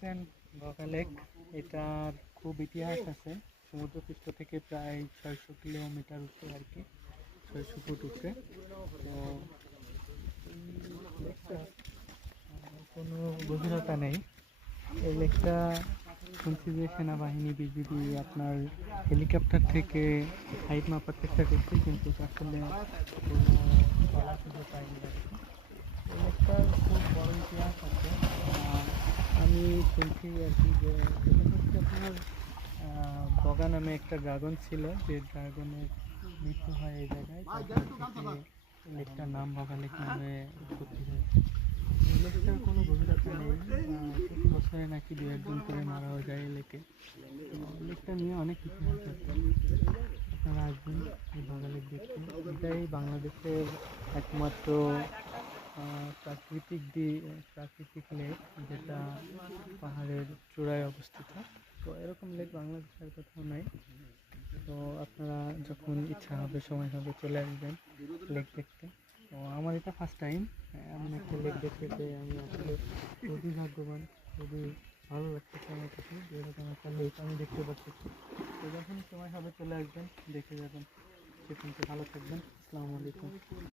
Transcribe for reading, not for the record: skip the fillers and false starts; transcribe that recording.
দেখতেছেন বগা লেক। এটার খুব ইতিহাস আছে। সমুদ্রপৃষ্ঠ থেকে প্রায় 600 কিলোমিটার উপরে আর কি, 600 ফুট উপরে। তো এই লেকটা কোনো গভীরতা নেই। এই লেকটা শুনছি যে সেনাবাহিনী বিজিবি আপনার হেলিকপ্টার থেকে হাইট মাপার চেষ্টা করছে, কিন্তু আসলে কোনো বলার সুযোগ পাইনি আর কি। এই লেকটার খুব বড় ইতিহাস আছে। আমি শুনছি আর কি যে এটা হচ্ছে আপনার বগা নামে একটা ড্রাগন ছিল, যে ড্রাগনের মৃত্যু হয় এই জায়গায়, তারপর থেকে এই লেকটার নাম বগা লেক নামে উৎপত্তি হয়েছে। এই লেকটার কোনো গভীরতা নেই। প্রতি বছরে নাকি 2-1 জন করে মারাও যায় এই লেকে। তো লেকটা নিয়ে অনেক ইতিহাস আছে। আপনারা আসবেন এই বগা লেক দেখতে। এটাই বাংলাদেশের একমাত্র প্রাকৃতিক লেক, যেটা পাহাড়ের চূড়ায় অবস্থিত। তো এরকম লেক বাংলাদেশের কোথাও নাই। তো আপনারা যখন ইচ্ছা হবে, সময় হবে, চলে আসবেন লেক দেখতে। তো আমার এটা ফার্স্ট টাইম এমন একটা লেক দেখতে পেয়ে। আমি আসলে খুবই ভাগ্যবান, খুবই ভালো লাগতেছে আমার কাছে যে এরকম একটা লেক আমি দেখতে পাচ্ছি। তো যখন সময় হবে চলে আসবেন, দেখে যাবেন। সে কিন্তু ভালো থাকবেন। আসসালামু আলাইকুম।